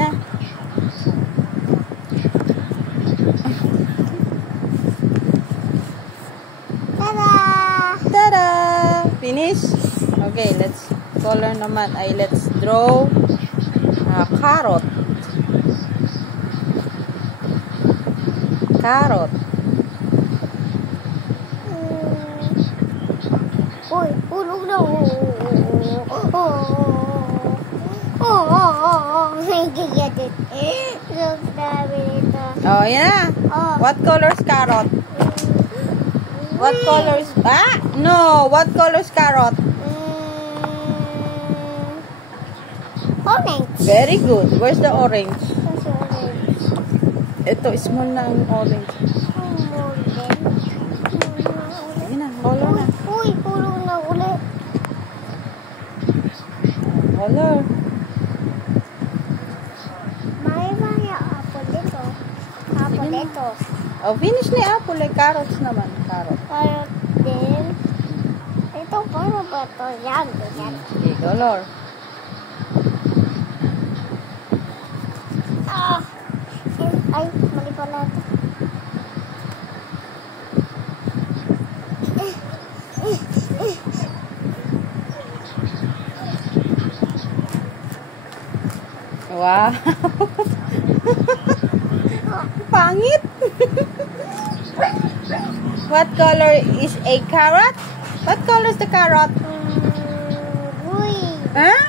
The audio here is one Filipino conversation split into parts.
niya. Tada! Tada! Finish? Okay, let's color naman. Let's draw carrot. Carrot. Uy, ulog na. I can get it. Look, dami nito. Oh, yeah. Oh. What color is carrot? What color is... No! What color is carrot? Orange. Very good. Where's the orange? That's orange. Ito, small na ang orange. Sige na, color na. Uy, pulong na ulit. Color. May apple dito. Apple dito. Oh, finish na yung apple. Carrots naman. Carrot. Carrot din. Ito, paano ba ito? Yan, yan. Sige, color. Ay, mali pala ito. Wow. Pangit. What color is a carrot? What color is the carrot? Green. Huh?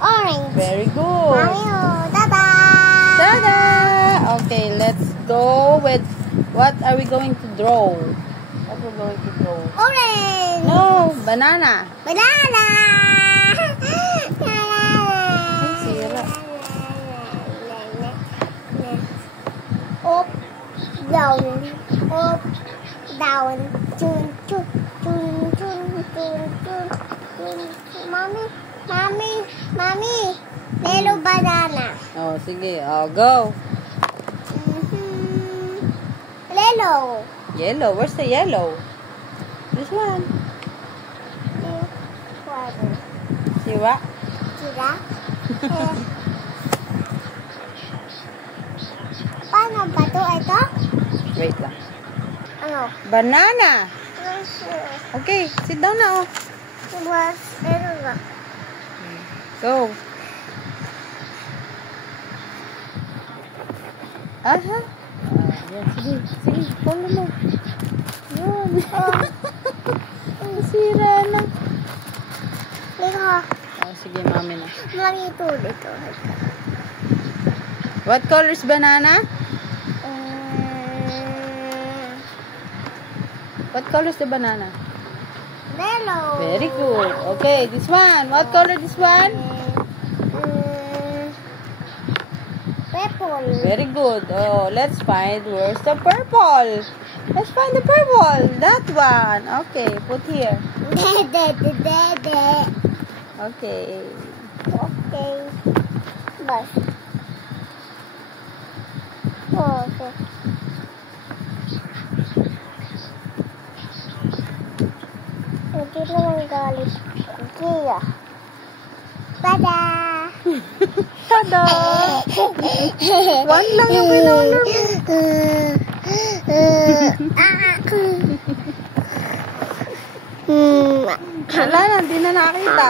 Orange. Very good. Mario, tada! Tada! Okay, let's go with what are we going to draw? What we're going to draw? Orange. No, banana. Banana. Ay, sira. Up, down, up, down. Chun, chun, chun, chun, chun, chun, chun. Mommy, mommy, mommy. Yellow banana. Oh, sige. Oh, go. Yellow. Yellow. Where's the yellow? This one. Siwa. Sira? Paano ba ito? Ito? Wait lang. Ano? Banana. Okay, sit down na, oh. Ano nga? Go. Aha. Yan, sige. Sige, follow mo. Yan. Ang sira na. Ito. Oh, sige, mami na. Mami ito. Ito. What color is banana? What color is the banana? Yellow. Very good. Okay, this one. What color this one? Purple. Very good. Oh, let's find where's the purple. Let's find the purple. That one. Okay, put here. Okay. Okay. Bas. Okay. Hindi naman galit. Kia. Tada! Tada! One lang yung pinulog. Wala na, hindi na nakita.